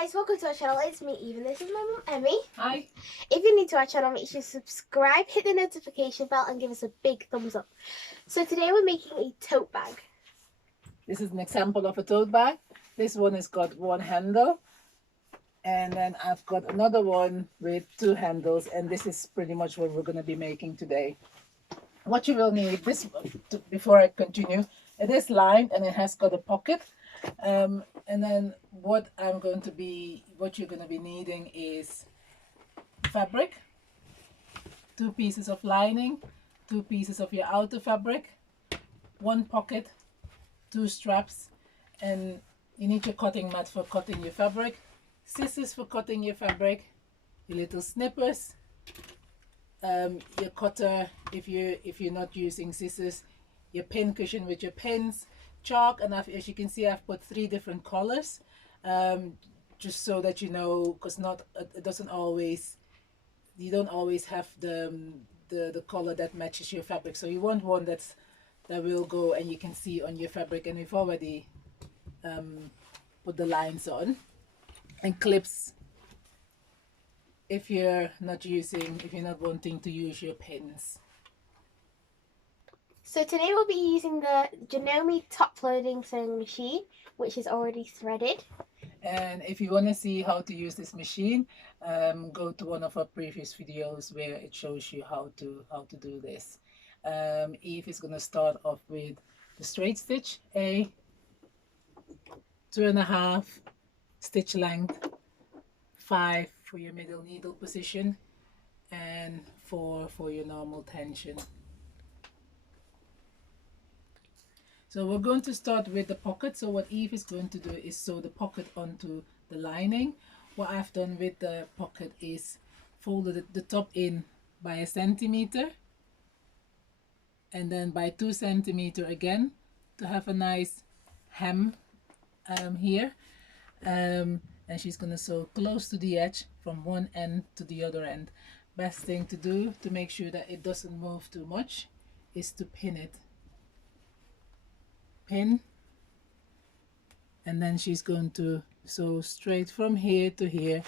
guys, welcome to our channel. It's me, Eve, and this is my mum, Emmy. Hi. If you're new to our channel, make sure to subscribe, hit the notification bell, and give us a big thumbs up. So today we're making a tote bag. This is an example of a tote bag. This one has got one handle, and then I've got another one with two handles, and this is pretty much what we're going to be making today. What you will need, this before I continue, it is lined and it has got a pocket. And then what you're going to be needing is fabric, 2 pieces of lining, 2 pieces of your outer fabric, 1 pocket, 2 straps, and you need your cutting mat for cutting your fabric, scissors for cutting your fabric, your little snippers, your cutter if you're not using scissors, your pin cushion with your pins, chalk, and as you can see I've put 3 different colors, just so that you know, because you don't always have the color that matches your fabric, so you want one that will go and you can see on your fabric. And we've already put the lines on, and clips if you're not wanting to use your pins. So today we'll be using the Janome top loading sewing machine, which is already threaded. And if you want to see how to use this machine, go to one of our previous videos where it shows you how to do this. Eve is going to start off with the straight stitch, a 2.5 stitch length, 5 for your middle needle position, and 4 for your normal tension. So we're going to start with the pocket. So what Eve is going to do is sew the pocket onto the lining. What I've done with the pocket is folded the top in by 1 centimeter, and then by 2 centimeter again, to have a nice hem here. And she's going to sew close to the edge from one end to the other end. Best thing to do to make sure that it doesn't move too much is to pin it. Pin, and then she's going to sew straight from here to here,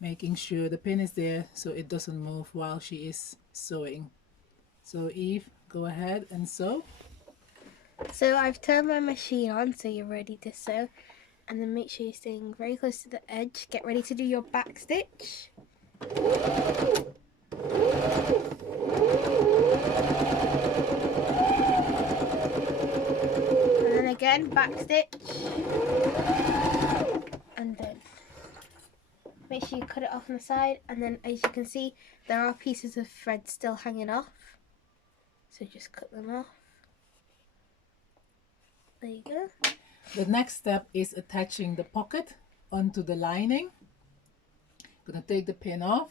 making sure the pin is there so it doesn't move while she is sewing. So Eve, go ahead and sew. So I've turned my machine on so you're ready to sew, and then make sure you're staying very close to the edge. Get ready to do your back stitch. Again, back stitch, and then make sure you cut it off on the side, and then as you can see there are pieces of thread still hanging off, so just cut them off. There you go. The next step is attaching the pocket onto the lining. I'm going to take the pin off.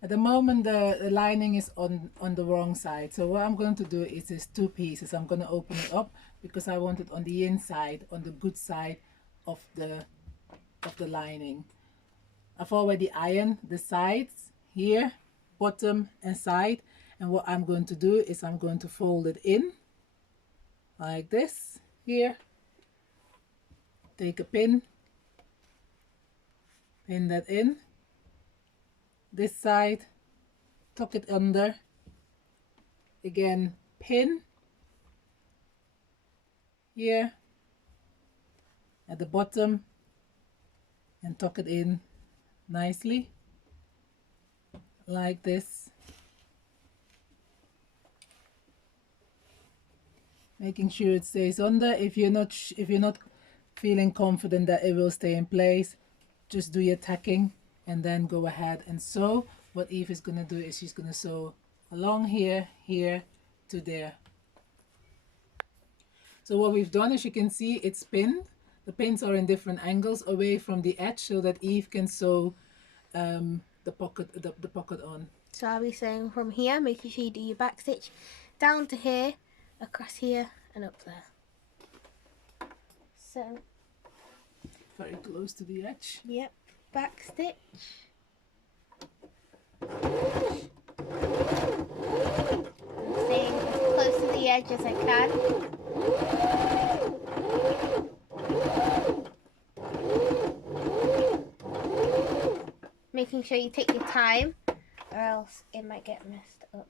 At the moment the lining is on the wrong side, so what I'm going to do is these 2 pieces. I'm going to open it up because I want it on the inside, on the good side of the lining. I've already ironed the sides here, bottom and side, and what I'm going to do is I'm going to fold it in like this here. Take a pin, pin that in this side, tuck it under, again pin here at the bottom, and tuck it in nicely like this, making sure it stays under. If you're not feeling confident that it will stay in place, just do your tacking and then go ahead and sew. What Eve is going to do is she's going to sew along here to there. So what we've done, as you can see, it's pinned. The pins are in different angles away from the edge so that Eve can sew the pocket on. So I'll be sewing from here, making sure you do your back stitch down to here, across here and up there. So very close to the edge. Yep, back stitch. Staying as close to the edge as I can. making sure you take your time or else it might get messed up.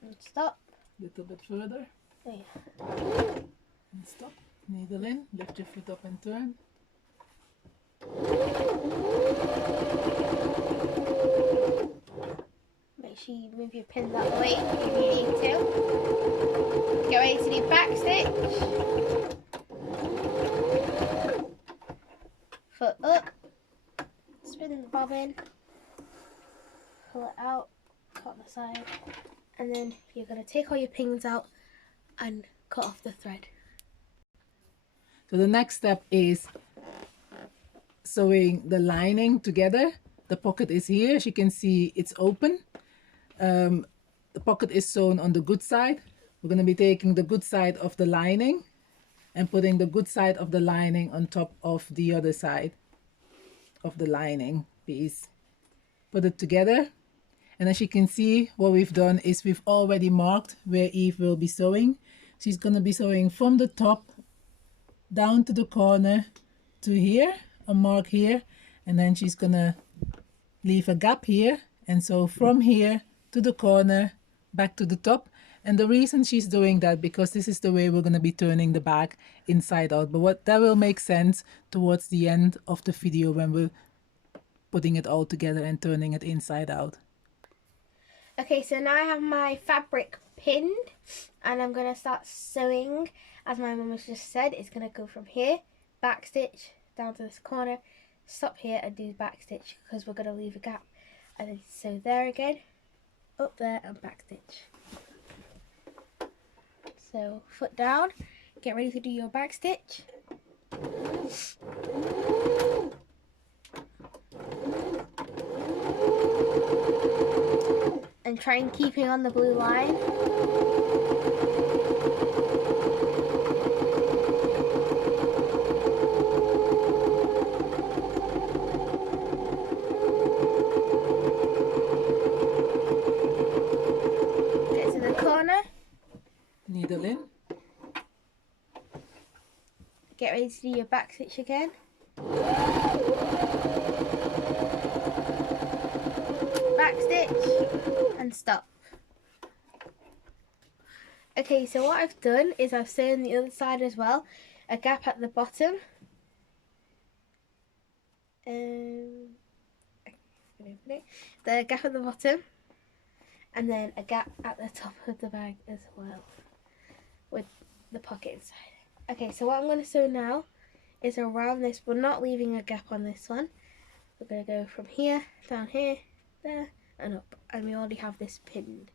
And stop. Little bit further. Oh, yeah. And stop. Needle in. Lift your foot up and turn. Make sure you move your pins out of the way if you need to. Get ready to do back stitch. Foot up. Spin the bobbin. Pull it out. Cut the side. And then you're going to take all your pins out and cut off the thread. So the next step is sewing the lining together. The pocket is here. As you can see, it's open. The pocket is sewn on the good side. We're going to be taking the good side of the lining and putting the good side of the lining on top of the other side of the lining piece. Put it together. And as you can see, what we've done is we've already marked where Eve will be sewing. She's going to be sewing from the top down to the corner to here, a mark here, and then she's going to leave a gap here. And so from here to the corner, back to the top. And the reason she's doing that, because this is the way we're going to be turning the bag inside out. But what that will make sense towards the end of the video when we're putting it all together and turning it inside out. Okay, so now I have my fabric pinned and I'm going to start sewing. As my mum has just said, it's going to go from here, back stitch, down to this corner, stop here and do back stitch because we're going to leave a gap. And then sew there again, up there and back stitch. So foot down, get ready to do your back stitch. And try and keeping on the blue line. Get to the corner. Needle in. Get ready to do your back stitch again. Back stitch and stop. Okay, so what I've done is I've sewn the other side as well, a gap at the bottom. The gap at the bottom, and then a gap at the top of the bag as well, with the pocket inside. Okay, so what I'm going to sew now is around this, but not leaving a gap on this one. We're going to go from here, down here, there, and up. And we already have this pinned.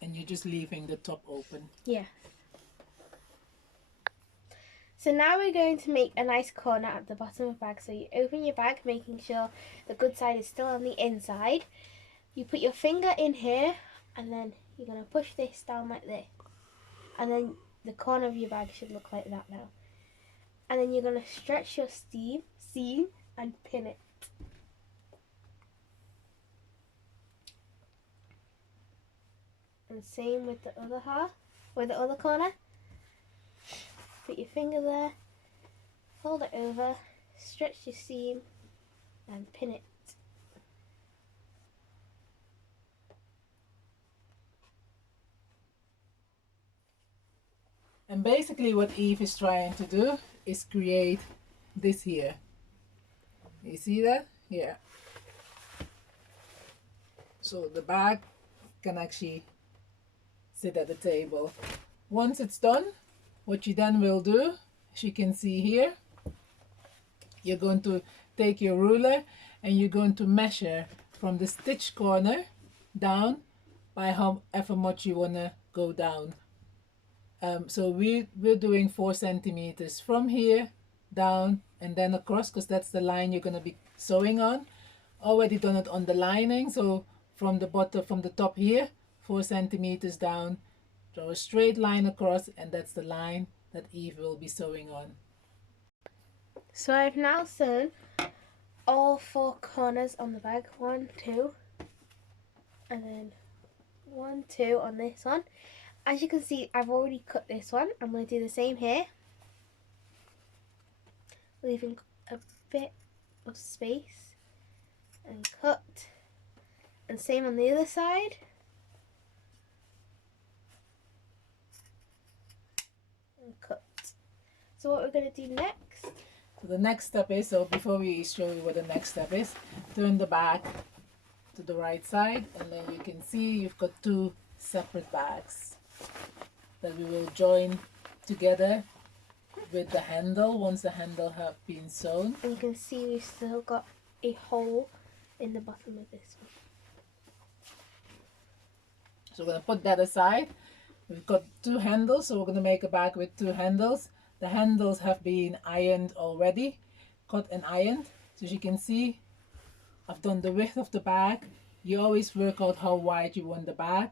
And you're just leaving the top open. Yes. So now we're going to make a nice corner at the bottom of the bag. So you open your bag, making sure the good side is still on the inside. You put your finger in here, and then you're going to push this down like this. And then the corner of your bag should look like that now. And then you're going to stretch your seam and pin it. And same with the other half, or the other corner. Put your finger there, fold it over, stretch your seam and pin it. And basically what Eve is trying to do is create this here. You see that? Here. So the bag can actually sit at the table. Once it's done, what you then will do, as you can see here, you're going to take your ruler and you're going to measure from the stitch corner down by however much you want to go down. So we're doing 4 centimeters from here down and then across, because that's the line you're going to be sewing on. Already done it on the lining, so from the bottom, from the top here, 4 centimeters down, draw a straight line across, and that's the line that Eve will be sewing on. So I've now sewn all 4 corners on the bag, 1, 2, and then 1, 2 on this one. As you can see, I've already cut this one. I'm going to do the same here, leaving a bit of space and cut, and same on the other side. And cut. So what we're going to do next, So the next step is, so before we show you what the next step is, turn the bag to the right side, and then you can see you've got two separate bags that we will join together with the handle once the handle have been sewn. and you can see we've still got a hole in the bottom of this one. So we're going to put that aside. We've got two handles, so we're going to make a bag with two handles. The handles have been ironed already, cut and ironed. So as you can see, I've done the width of the bag. You always work out how wide you want the bag.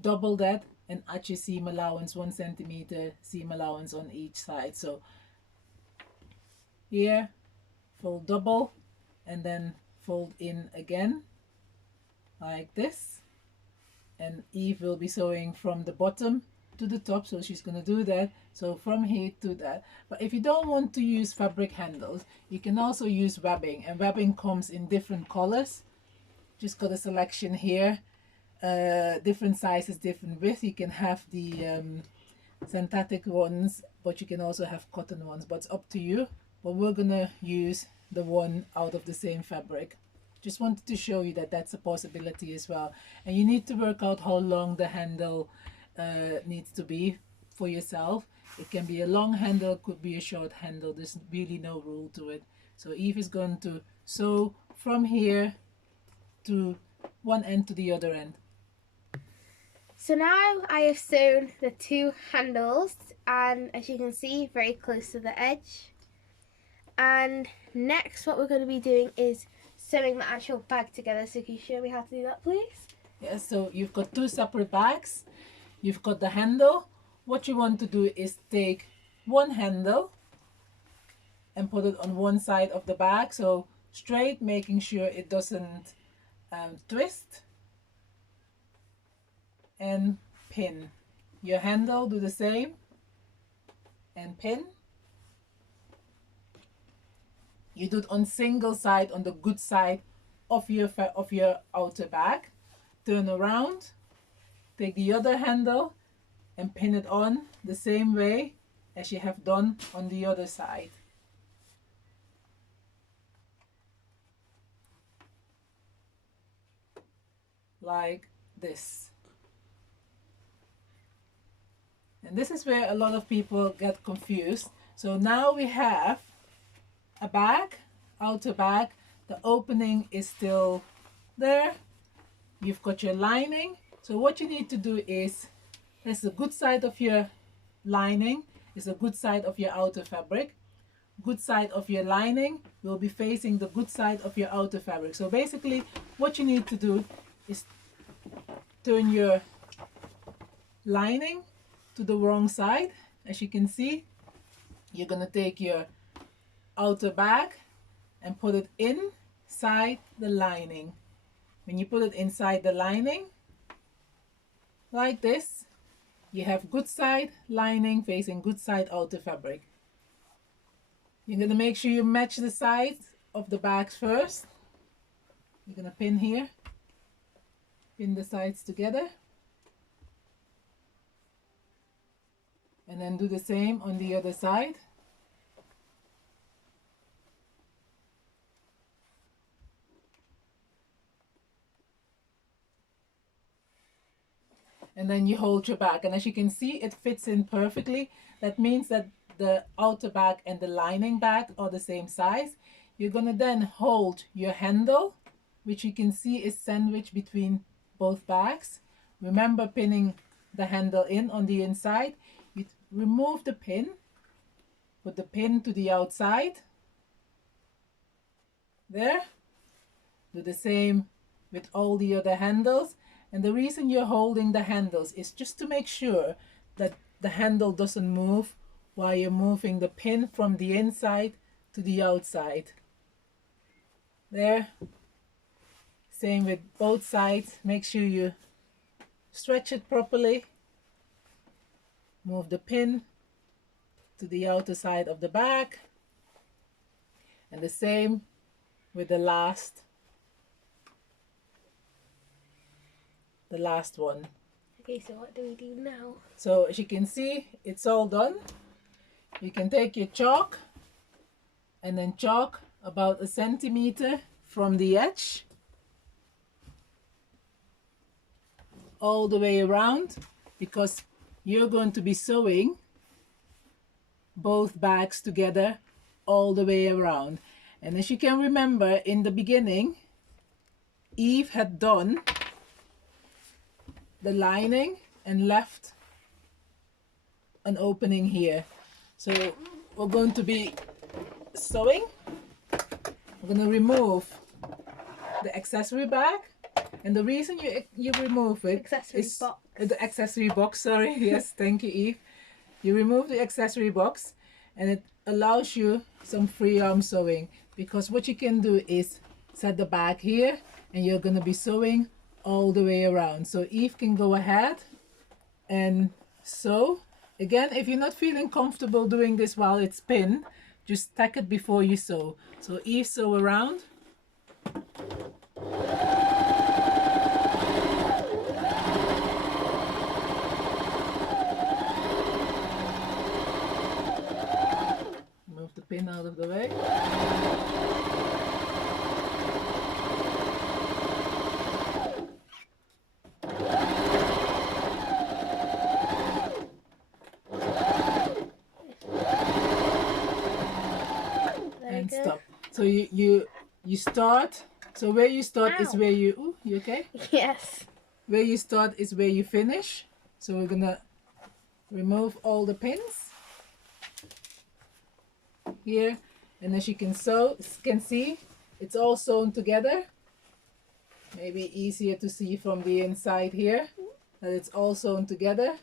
Double that and add your seam allowance, 1 centimeter seam allowance on each side. So here, fold double and then fold in again like this. And Eve will be sewing from the bottom to the top, so she's going to do that. So from here to that. But if you don't want to use fabric handles, you can also use webbing, and webbing comes in different colors. Just got a selection here, different sizes, different width. You can have the synthetic ones, but you can also have cotton ones, but it's up to you. But we're gonna use the one out of the same fabric. Just wanted to show you that that's a possibility as well. And you need to work out how long the handle needs to be for yourself. It can be a long handle, could be a short handle. There's really no rule to it. So Eve is going to sew from here to one end to the other end. So now I have sewn the two handles, and as you can see, very close to the edge. And next what we're going to be doing is sewing the actual bag together. So can you show me how to do that, please? Yes, so you've got two separate bags. You've got the handle. What you want to do is take one handle and put it on one side of the bag, so straight, making sure it doesn't twist, and pin. Your handle, do the same and pin. You do it on single side, on the good side of your outer bag. Turn around, take the other handle and pin it on the same way as you have done on the other side. Like this. And this is where a lot of people get confused. So now we have a bag, outer bag, the opening is still there. You've got your lining. So what you need to do is, that's the good side of your lining, is the good side of your outer fabric. Good side of your lining will be facing the good side of your outer fabric. So basically what you need to do is turn your lining to the wrong side. As you can see, you're going to take your outer bag and put it inside the lining. When you put it inside the lining like this, you have good side lining facing good side outer fabric. You're going to make sure you match the sides of the bags first. You're going to pin here, pin the sides together, and then do the same on the other side. And then you hold your bag, and as you can see, it fits in perfectly. That means that the outer bag and the lining bag are the same size. You're going to then hold your handle, which you can see is sandwiched between both bags. Remember pinning the handle in on the inside. You remove the pin, put the pin to the outside. There. Do the same with all the other handles. And the reason you're holding the handles is just to make sure that the handle doesn't move while you're moving the pin from the inside to the outside. There. Same with both sides. Make sure you stretch it properly. Move the pin to the outer side of the bag. And the same with the last one. Okay, so what do we do now? So as you can see, it's all done. You can take your chalk and then chalk about 1 centimeter from the edge all the way around, because you're going to be sewing both bags together all the way around. And as you can remember, in the beginning, Eve had done the lining and left an opening here. So we're going to be sewing. We're going to remove the accessory bag, and the reason you remove it is the accessory box, sorry. Yes, thank you, Eve. You remove the accessory box and it allows you some free arm sewing, because what you can do is set the bag here and you're going to be sewing all the way around. So Eve can go ahead and sew. Again, if you're not feeling comfortable doing this while it's pinned, just tack it before you sew. So Eve, sew around. Move the pin out of the way. And stop. So you start. So where you start is where you. Ooh, you okay? Yes. Where you start is where you finish. So we're gonna remove all the pins here, and as you can see, it's all sewn together. Maybe easier to see from the inside here that it's all sewn together.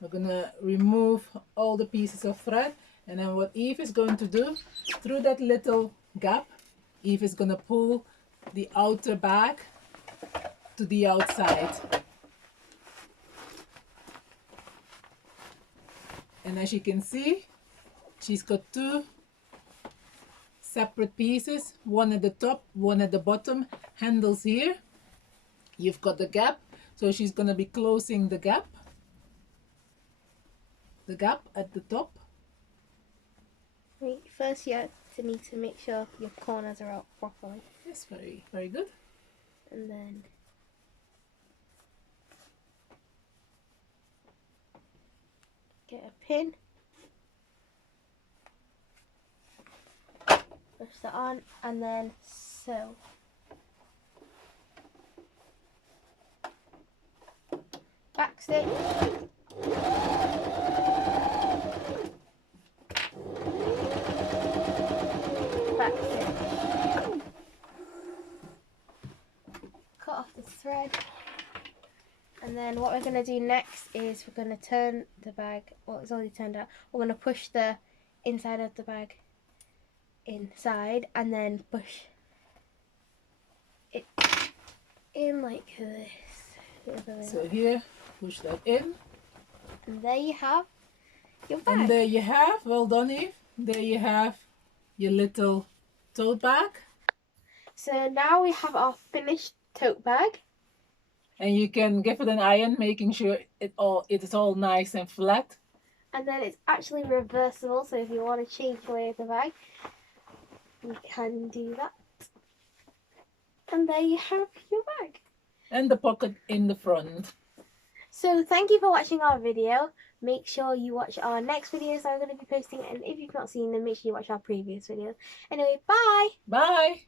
We're gonna remove all the pieces of thread, and then what Eve is going to do, through that little gap, Eve is gonna pull the outer bag to the outside. And as you can see, she's got two separate pieces, one at the top, one at the bottom, handles here. You've got the gap, so she's going to be closing the gap at the top. Wait, first you need to make sure your corners are out properly. Yes, very, very good. And then get a pin, push that on, and then sew. Back stitch. Back stitch. Cut off the thread. And then what we're going to do next is we're going to turn the bag, well, it's already turned out, we're going to push the inside of the bag inside and then push it in like this. So here, push that in. And there you have your bag. And there you have, well done Eve, there you have your little tote bag. So now we have our finished tote bag. And you can give it an iron, making sure it is all nice and flat. And then it's actually reversible, so if you want to change the way of the bag, you can do that. And there you have your bag. And the pocket in the front. So thank you for watching our video. Make sure you watch our next videos that I'm going to be posting, and if you've not seen them, make sure you watch our previous videos. Anyway, bye! Bye!